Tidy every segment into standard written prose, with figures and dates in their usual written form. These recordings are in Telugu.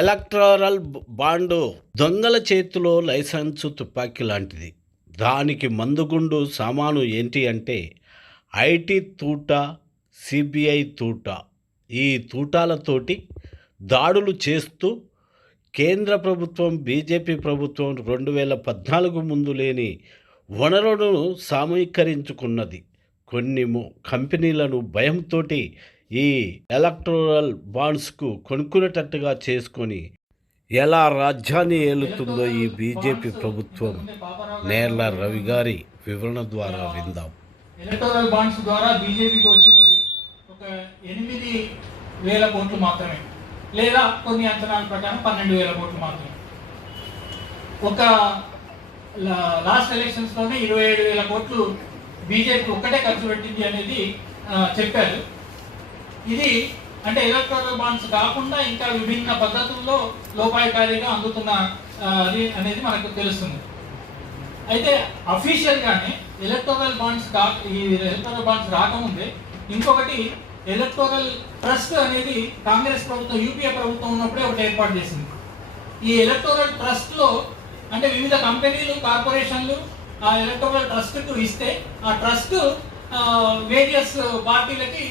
ఎలక్టోరల్ బాండు దొంగల చేతిలో లైసెన్సు తుపాకీ లాంటిది. దానికి మందుగుండు సామాను ఏంటి అంటే ఐటీ తూట, సిబిఐ తూట. ఈ తూటాలతోటి దాడులు చేస్తూ కేంద్ర ప్రభుత్వం, బీజేపీ ప్రభుత్వం 2014 ముందు లేని వనరులను సమీకరించుకున్నది. కొన్ని కంపెనీలను భయంతో ఈ ఎలక్టోరల్ బాండ్స్కు కొనుక్కునేటట్టుగా చేసుకొని ఎలా రాజ్యాన్ని ఏలుతుందో ఈ బీజేపీ ప్రభుత్వం నేర్ల రవి గారి వివరణ ద్వారా విందాం. ఎలక్టోరల్ బాండ్స్ ద్వారా బీజేపీకి వచ్చింది ఒక 8,000 కోట్లు మాత్రమే, లేదా కొన్ని అంచనాల ప్రకారం 12,000 కోట్లు మాత్రమే. ఒక లాస్ట్ ఎలక్షన్స్లోనే 27,000 కోట్లు బీజేపీ ఒక్కటే ఖర్చు పెట్టింది అనేది చెప్పారు. ఇది అంటే ఎలక్టోరల్ బాండ్స్ కాకుండా ఇంకా విభిన్న పద్ధతుల్లో లోపాయకారిగా అందుతున్న అనేది మనకు తెలుస్తుంది. అయితే అఫీషియల్గానే ఎలక్టోరల్ బాండ్స్ రాకముందే ఇంకొకటి ఎలక్టోరల్ ట్రస్ట్ అనేది కాంగ్రెస్ ప్రభుత్వం, యూపీఏ ప్రభుత్వం ఉన్నప్పుడే ఒకటి ఏర్పాటు చేసింది. ఈ ఎలక్టోరల్ ట్రస్ట్లో అంటే వివిధ కంపెనీలు, కార్పొరేషన్లు ఆ ఎలక్టోరల్ ట్రస్ట్కు ఇస్తే ఆ ట్రస్ట్ వేరియస్ పార్టీలకి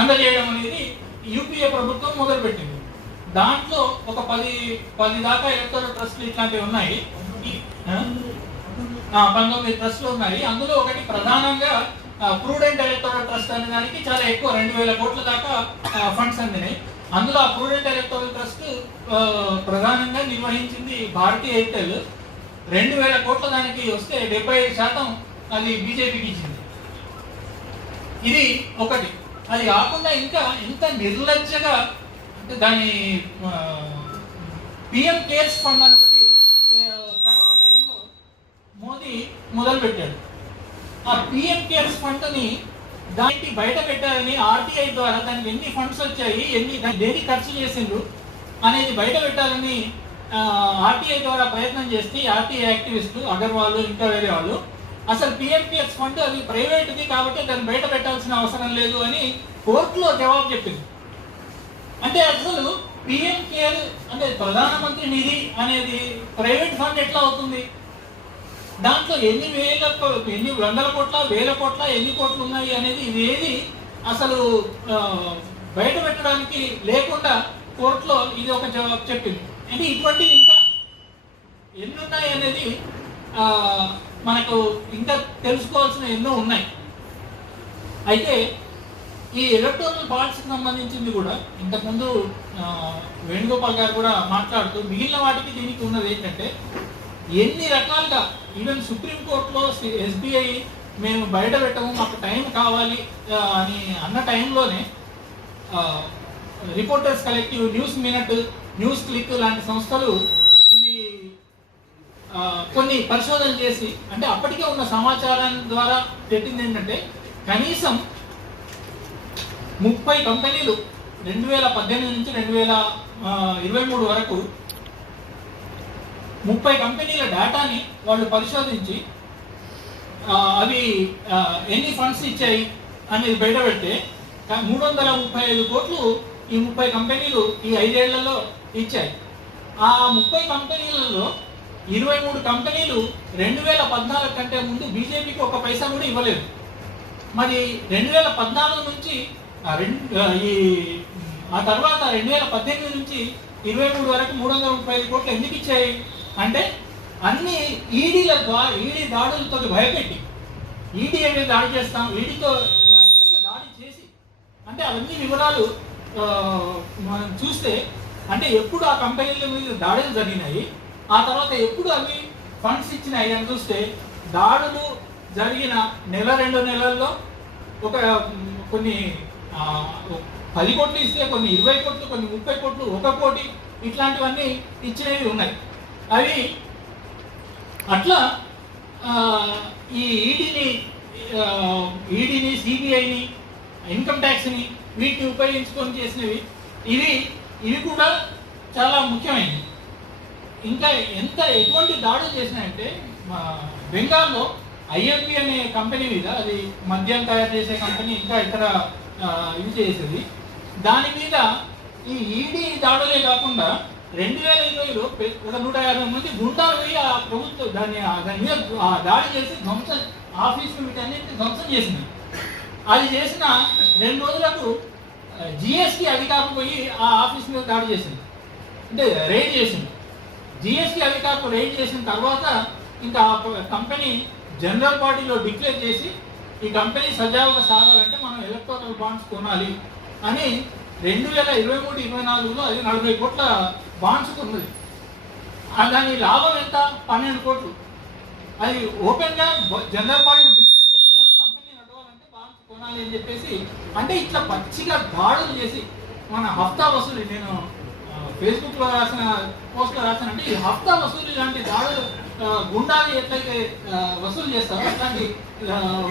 అందజేయడం అనేది యూపీఏ ప్రభుత్వం మొదలుపెట్టింది. దాంట్లో ఒక 10 దాకా ఎలక్టోరల్ ట్రస్ట్లు ఇట్లాంటివి ఉన్నాయి. 19 ట్రస్ట్లు ఉన్నాయి. అందులో ఒకటి ప్రధానంగా ప్రూడెంట్ ఎలక్టోరల్ ట్రస్ట్ అనే దానికి చాలా ఎక్కువ 2,000 కోట్ల దాకా ఫండ్స్ అందినాయి. అందులో ఆ ప్రూడెంట్ ఎలక్టోరల్ ట్రస్ట్ ప్రధానంగా నిర్వహించింది భారతీయ ఎయిర్టెల్. 2,000 కోట్ల దానికి వస్తే 75% అది బీజేపీకి ఇచ్చింది. ఇది ఒకటి. అది కాకుండా ఇంకా ఎంత నిర్లజ్జగా అంటే దాని పిఎం కేర్స్ ఫండ్ అని ఒకటి కరోనా టైంలో మోదీ మొదలుపెట్టాడు. ఆ పిఎం కేర్స్ ఫండ్ని దానికి బయట పెట్టాలని ఆర్టీఐ ద్వారా దానికి ఎన్ని ఫండ్స్ వచ్చాయి, దేనికి ఖర్చు చేసిండ్రు అనేది బయట పెట్టాలని ఆర్టీఐ ద్వారా ప్రయత్నం చేస్తే ఆర్టీఐ యాక్టివిస్టులు, అగర్వాల్, ఇంకా వేరే వాళ్ళు అసలు పిఎంకేఎస్ ఫండ్ అది ప్రైవేట్ది కాబట్టి దాన్ని బయట పెట్టాల్సిన అవసరం లేదు అని కోర్టులో జవాబు చెప్పింది. అంటే అసలు పిఎం కేర్ అంటే ప్రధానమంత్రి నిధి అనేది ప్రైవేట్ ఫండ్ ఎట్లా అవుతుంది? దాంట్లో ఎన్ని వందల కోట్ల, 1000 కోట్ల, ఎన్ని కోట్లు ఉన్నాయి అనేది ఇదేది అసలు బయట పెట్టడానికి లేకుండా కోర్టులో ఇది ఒక జవాబు చెప్పింది. అంటే ఇటువంటి ఇంకా ఎన్ని ఉన్నాయి అనేది మనకు ఇంకా తెలుసుకోవాల్సిన ఎన్నో ఉన్నాయి. అయితే ఈ ఎలక్టోరల్ బాండ్స్కి సంబంధించింది కూడా ఇంతకుముందు వేణుగోపాల్ గారు కూడా మాట్లాడుతూ మిగిలిన వాటికి దీనికి ఉన్నది ఏంటంటే ఎన్ని రకాలుగా ఈవెన్ సుప్రీంకోర్టులో ఎస్బీఐ మేము బయట పెట్టము, మాకు టైం కావాలి అని అన్న టైంలోనే reporters collective, news minute, news click లాంటి సంస్థలు ఇవి కొన్ని పరిశోధనలు చేసి అంటే అప్పటికే ఉన్న సమాచారం ద్వారా పెట్టింది ఏంటంటే కనీసం 30 కంపెనీలు 2018 నుంచి 2023 వరకు 30 కంపెనీల డేటాని వాళ్ళు పరిశోధించి అవి ఎన్ని ఫండ్స్ ఇచ్చాయి అనేది బయట పెడితే 335 కోట్లు ఈ 30 కంపెనీలు ఈ 5 ఏళ్లలో ఇచ్చాయి. ఆ 30 కంపెనీలలో 23 కంపెనీలు 2014 కంటే ముందు బీజేపీకి ఒక పైసా కూడా ఇవ్వలేదు. మరి 2014 నుంచి ఆ తర్వాత 2018 నుంచి 23 వరకు 335 కోట్లు ఎందుకు ఇచ్చాయి అంటే అన్ని ఈడీ దాడులతో భయపెట్టి ఈడీ అనేది దాడి చేస్తాం, ఈడీతో యాక్చువల్గా దాడి చేసి అంటే అవన్నీ వివరాలు మనం చూస్తే అంటే ఎప్పుడు ఆ కంపెనీల మీద దాడులు జరిగినాయి, ఆ తర్వాత ఎప్పుడు అవి ఫండ్స్ ఇచ్చినాయి అని చూస్తే దాడులు జరిగిన 1-2 నెలల్లో కొన్ని 10 కోట్లు ఇస్తే కొన్ని 20 కోట్లు, కొన్ని 30 కోట్లు, 1 కోటి ఇట్లాంటివన్నీ ఇచ్చినవి ఉన్నాయి. అవి అట్లా ఈ ఈడీని సిబిఐని ఇన్కమ్ ట్యాక్స్ని వీటిని ఉపయోగించుకొని చేసినవి ఇవి కూడా చాలా ముఖ్యమైనవి. ఇంకా ఎటువంటి దాడులు చేసినాయంటే బెంగాల్లో ఐఎంపి అనే కంపెనీ మీద, అది మద్యం తయారు చేసే కంపెనీ, ఇంకా ఇతర ఇది చేసేది, దాని మీద ఈ ఈడీ దాడులే కాకుండా 2020లో ఒక 150 మంది గుండాలు పోయి ఆ ప్రభుత్వం దాని మీద దాడి చేసి ధ్వంసం, ఆఫీసులు వీటన్నిటిని ధ్వంసం చేసింది. అది చేసిన 2 రోజులకు జిఎస్టీ అధికారులు పోయి ఆ ఆఫీస్ మీద దాడి చేసింది, అంటే రైడ్ చేసింది. జిఎస్టీ అధికారులు రైడ్ చేసిన తర్వాత ఇంకా ఆ కంపెనీ జనరల్ బాడీలో డిక్లేర్ చేసి ఈ కంపెనీ సజావుగా సాగాలంటే మనం ఎలక్టోరల్ బాండ్స్ కొనాలి అని 2023-24లో అది 40 కోట్ల బాండ్స్ కొన్నది. దాని లాభం ఎంత? 12 కోట్లు. అది ఓపెన్గా జనరల్ బాడీ డిక్లేర్ చేసి మన కంపెనీ నడవాలంటే బాండ్స్ కొనాలి అని చెప్పేసి, అంటే ఇట్లా పచ్చిగా దాడులు చేసి మన హఫ్తా వసూలు, నేను ఫేస్బుక్లో రాసిన పోస్ట్లో రాశానంటే ఈ హఫ్తా వసూలు ఇలాంటి దాడులు గుండాలు ఎట్లయితే వసూలు చేస్తారో అట్లాంటి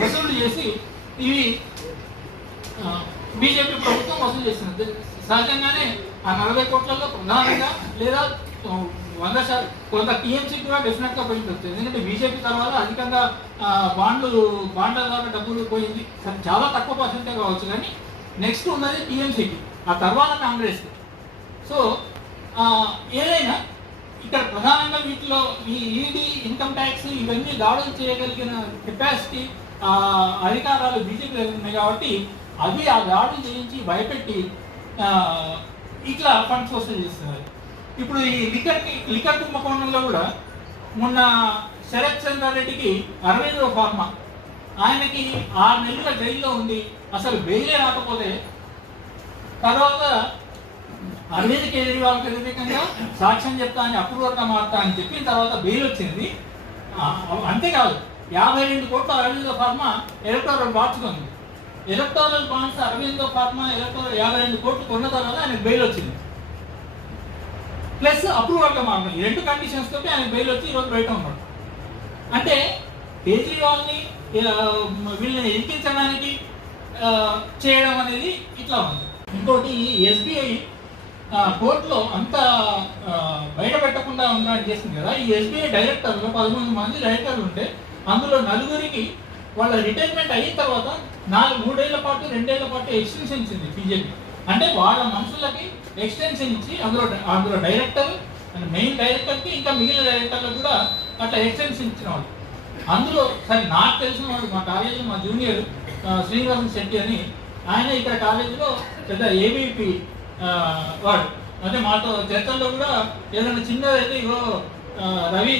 వసూలు చేసి ఇవి బీజేపీ ప్రభుత్వం వసూలు చేస్తుంది. సహజంగానే ఆ 40 కోట్లలో ప్రధానంగా లేదా 100% కొంత టీఎంసీకి కూడా డెఫినెట్గా పోయింది. ఎందుకంటే బీజేపీ తర్వాత అధికంగా బాండ్ల ద్వారా డబ్బులు పోయింది. చాలా తక్కువ పర్సెంటే కావచ్చు, కానీ నెక్స్ట్ ఉన్నది టీఎంసీకి, ఆ తర్వాత కాంగ్రెస్కి. సో ఏదైనా ఇక్కడ ప్రధానంగా వీటిలో ఈ ఈడీ, ఇన్కమ్ ట్యాక్స్ ఇవన్నీ దాడులు చేయగలిగిన కెపాసిటీ అధికారాలు బీజేపీ ఉన్నాయి కాబట్టి అవి ఆ దాడులు చేయించి భయపెట్టి ఇట్లా ఫండ్స్ వసూలు చేస్తున్నారు. ఇప్పుడు ఈ లిక్కర్ కుంభకోణంలో కూడా మొన్న శరత్ చంద్రారెడ్డికి అరవిందో ఫార్మా, ఆయనకి 6 నెలల జైల్లో ఉండి అసలు బెయిలే రాకపోతే తర్వాత అరవింద్ కేజ్రీవాల్కి వ్యతిరేకంగా సాక్ష్యం చెప్తా అని అప్రూవర్గా మారుతా అని చెప్పిన తర్వాత బెయిల్ వచ్చింది. అంతేకాదు 52 కోట్ల అరవిందో ఫార్మా ఎలక్టోరల్ బాండ్స్ కొంది. Electoral bonds Aurobindo pharma electoral 52 కోట్లు కొన్న తర్వాత ఆయనకు బెయిల్ వచ్చింది, ప్లస్ అప్రూవర్గా మారినాయి. ఈ 2 కండిషన్స్ తోటి ఆయన బెయిల్ వచ్చి ఈరోజు బయట ఉన్నాడు. అంటే కేజ్రీవాల్ని వీళ్ళని ఎదిరించడానికి చేయడం అనేది ఇట్లా ఉంది. ఇంకోటి ఎస్బీఐ కోర్టులో అంత బయట పెట్టకుండా ఉండడానికి చేసింది కదా. ఈ ఎస్బీఐ డైరెక్టర్లు 13 మంది డైరెక్టర్లు ఉంటే అందులో 4గురికి వాళ్ళ రిటైర్మెంట్ అయిన తర్వాత 3 ఏళ్ల పాటు 2 ఏళ్ల పాటు ఎక్స్టెన్షన్ ఇచ్చింది బీజేపీ. అంటే వాళ్ళ మనుషులకి ఎక్స్టెన్షన్ ఇచ్చి అందులో డైరెక్టర్, మెయిన్ డైరెక్టర్కి ఇంకా మిగిలిన డైరెక్టర్లకు కూడా అట్లా ఎక్స్టెన్షన్ ఇచ్చిన వాళ్ళు. అందులో సరే నాకు తెలిసిన వాడు మా కాలేజీలో మా జూనియర్ శ్రీనివాసన్ శెట్టి అని, ఆయన ఇక్కడ కాలేజీలో పెద్ద ఏబీపీ వాడు. అంటే మాతో చర్చల్లో కూడా ఏదైనా చిన్నదైతే ఇగో రవి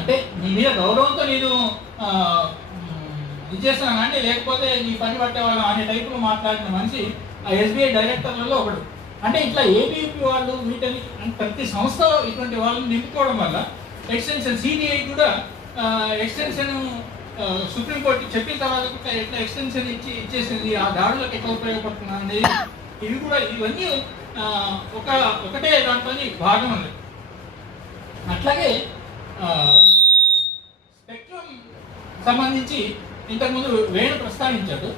అంటే నీ మీద గౌరవంతో నేను ఇది చేస్తున్నాను అంటే, లేకపోతే నీ పని పట్టేవాళ్ళం అనే టైపులో మాట్లాడిన మనిషి ఆ ఎస్బీఐ డైరెక్టర్లలో ఒకడు. అంటే ఇట్లా ఏబీపీ వాళ్ళు వీటిని ప్రతి సంస్థలో ఇటువంటి వాళ్ళని నింపుకోవడం వల్ల ఎక్స్టెన్షన్, సిబిఐ కూడా ఎక్స్టెన్షన్ సుప్రీంకోర్టు చెప్పిన తర్వాత కూడా ఎట్లా ఎక్స్టెన్షన్ ఇచ్చేసింది, ఆ దాడులకు ఎట్లా ఉపయోగపడుతున్నా అనేది ఇవి కూడా ఇవన్నీ ఒకటే దాంట్లో భాగం ఉంది. అట్లాగే స్పెక్ట్రమ్ సంబంధించి ఇంతకుముందు వేణు ప్రస్తావించాడు.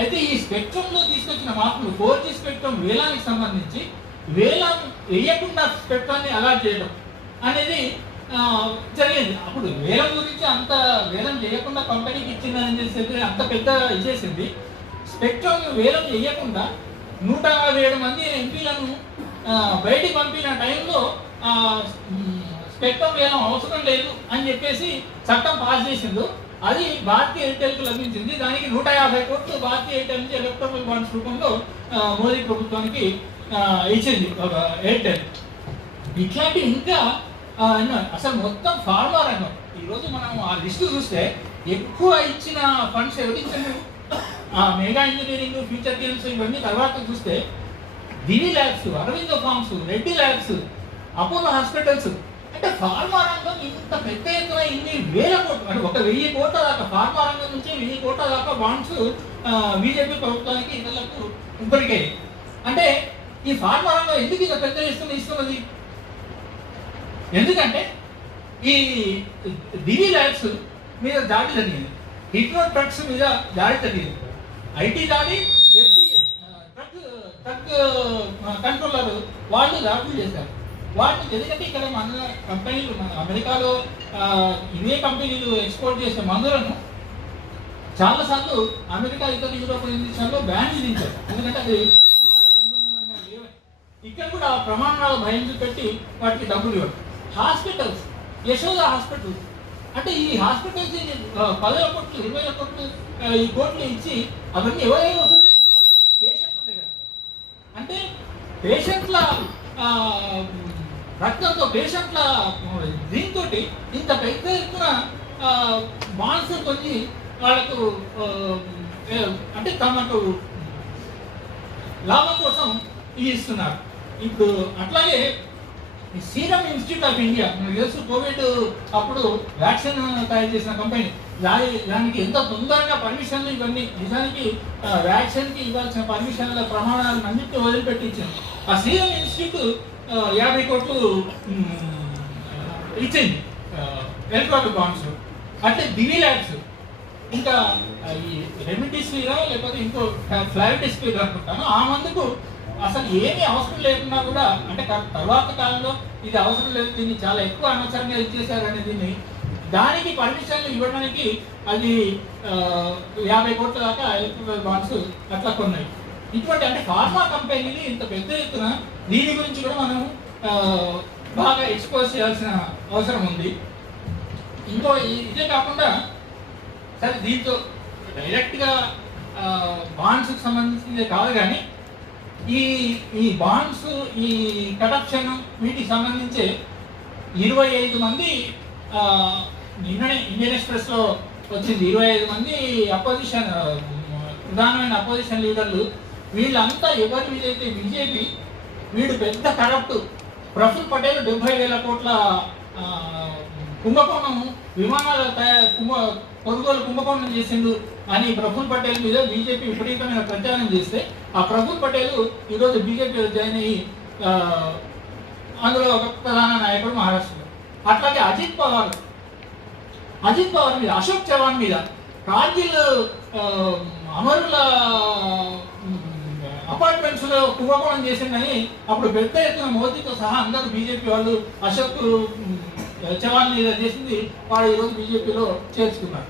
అయితే ఈ స్పెక్ట్రమ్లో తీసుకొచ్చిన మార్పులు 4G స్పెక్ట్రమ్ వేలానికి సంబంధించి వేలం వేయకుండా స్పెక్ట్రాన్ని అలాట్ చేయడం అనేది జరిగింది. అప్పుడు వేలం గురించి అంత వేలం చేయకుండా కంపెనీకి ఇచ్చిందని చేసేది అంత పెద్ద ఇచ్చేసింది. స్పెక్ట్రమ్ వేలం చేయకుండా 157 మంది ఎంపీలను బయటికి పంపిన టైంలో స్పెక్ట్రమ్ వేలం అవసరం లేదు అని చెప్పేసి చట్టం పాస్ చేసిందో అది భారతీయ ఎయిర్టెల్కు లభించింది. దానికి 150 కోట్లు భారతీయ ఎయిర్టెల్ నుంచి ఎలక్ట్రల్ బాండ్స్ రూపంలో మోదీ ప్రభుత్వానికి ఇచ్చింది ఎయిర్టెల్. ఇట్లాంటి ఇంకా అసలు మొత్తం ఫార్మా రంగం ఈరోజు మనం ఆ లిస్టు చూస్తే ఎక్కువ ఇచ్చిన ఫండ్స్ ఎవరికి ఇచ్చారు? మెగా ఇంజనీరింగ్, ఫ్యూచర్ గేమ్స్ ఇవన్నీ తర్వాత చూస్తే Divi labs, Aurobindo pharma, Reddy labs, Apollo hospitals, అంటే ఫార్మా రంగం ఇంత పెద్ద ఎత్తున ఇన్ని వేల కోట్లు, అంటే 1000 కోట్ల దాకా ఫార్మా రంగం నుంచి 1000 కోట్ల దాకా బాండ్స్ బీజేపీ ప్రభుత్వానికి ఇతరులకు ఇప్పటికే. అంటే ఈ ఫార్మా రంగం ఎందుకు ఇంత పెద్ద ఇస్తున్నది? ఎందుకంటే ఈ దివి ల్యాబ్స్ మీద దాడి జరిగింది, హిప్నో డ్రగ్స్ మీద దాడి జరిగింది, ఐటీ దాడి, ఎఫ్డీఏ డ్రగ్ కంట్రోలర్ వాళ్ళు దాడులు చేశారు. వాటిని ఎందుకంటే ఇక్కడ మన కంపెనీలు మన అమెరికాలో ఇవే కంపెనీలు ఎక్స్పోర్ట్ చేసే మందులను చాలాసార్లు అమెరికా ఇతర యూరోపియన్ దేశాల్లో బ్యాన్ విధించారు, ఎందుకంటే అది ప్రమాణాలకు లేవని. ఇక్కడ కూడా ప్రమాణాలు భయం చూపెట్టి వాటికి డబ్బులు ఇవ్వరు. హాస్పిటల్స్, యశోద హాస్పిటల్ అంటే ఈ హాస్పిటల్స్ 10 కోట్లు 20 కోట్లు ఈ కోట్లు ఇచ్చి అవన్నీ ఎవరైనా వసూలు చేస్తున్నారు పేషెంట్ల దగ్గర. అంటే పేషెంట్ల రక్తంతో, పేషెంట్ల దీంతో ఇంత పెద్ద ఎత్తున బాండ్స్ కొన్ని వాళ్ళకు అంటే తమకు లాభం కోసం ఇస్తున్నారు. ఇప్పుడు అట్లాగే సీరం ఇన్స్టిట్యూట్ ఆఫ్ ఇండియా, మనకు తెలుసు కోవిడ్ అప్పుడు వ్యాక్సిన్ తయారు చేసిన కంపెనీ, దానికి ఎంత తొందరగా పర్మిషన్లు ఇవన్నీ నిజానికి వ్యాక్సిన్కి ఇవ్వాల్సిన పర్మిషన్ల ప్రమాణాలను అన్నింటినీ వదిలిపెట్టి ఇచ్చింది. ఆ సీరం ఇన్స్టిట్యూట్ 50 కోట్లు ఇచ్చింది ఎలక్ట్రానిక్ బాండ్స్. అట్లే దివి ల్యాబ్స్, ఇంకా ఈ రెమిడిసివిరా లేకపోతే ఇంకో ఫ్లావిడిస్పిర్ అనుకుంటాను, ఆ మందుకు అసలు ఏమీ అవసరం లేకున్నా కూడా, అంటే తర్వాత కాలంలో ఇది అవసరం లేదు, దీన్ని చాలా ఎక్కువ అనవసరంగా ఇచ్చేసారని దీన్ని దానికి పర్మిషన్లు ఇవ్వడానికి అది 50 కోట్ల దాకా ఎలక్ట్రికల్ బాండ్స్ అట్లా కొన్నాయి. ఇటువంటి అంటే ఫార్మా కంపెనీలు ఇంత పెద్ద ఎత్తున దీని గురించి కూడా మనం బాగా ఎక్స్పోజ్ చేయాల్సిన అవసరం ఉంది. ఇంకో ఇదే కాకుండా సరే దీంతో డైరెక్ట్గా బాండ్స్కి సంబంధించిందే కాదు, కానీ ఈ బాండ్స్, ఈ కరప్షన్ వీటికి సంబంధించి 25 మంది నిన్ననే ఇండియన్ ఎక్స్ప్రెస్లో వచ్చింది, 25 మంది అపోజిషన్ ప్రధానమైన అపోజిషన్ లీడర్లు. వీళ్ళంతా ఎవరి మీదైతే బీజేపీ వీడు పెద్ద కరప్ట్ ప్రఫుల్ పటేల్ 70,000 కోట్ల కుంభకోణం విమానాల కొనుగోలు కుంభకోణం చేసిండు అని ప్రఫుల్ పటేల్ మీద బీజేపీ విపరీతమైన ప్రచారం చేస్తే ఆ ప్రఫుల్ పటేల్ ఈరోజు బీజేపీలో జాయిన్ అయ్యి అందులో ఒక ప్రధాన నాయకుడు మహారాష్ట్రలో. అట్లాగే అజిత్ పవార్ మీద, అశోక్ చవాన్ మీద కార్గిల్ అమరుల అపార్ట్మెంట్స్ లో కుంభకోణం చేసిందని అప్పుడు పెద్ద ఎత్తున మోదీతో సహా అందరూ బీజేపీ వాళ్ళు అశోక్ చవాన్ మీద చేసింది వాడు ఈరోజు బీజేపీలో చేర్చుకున్నారు.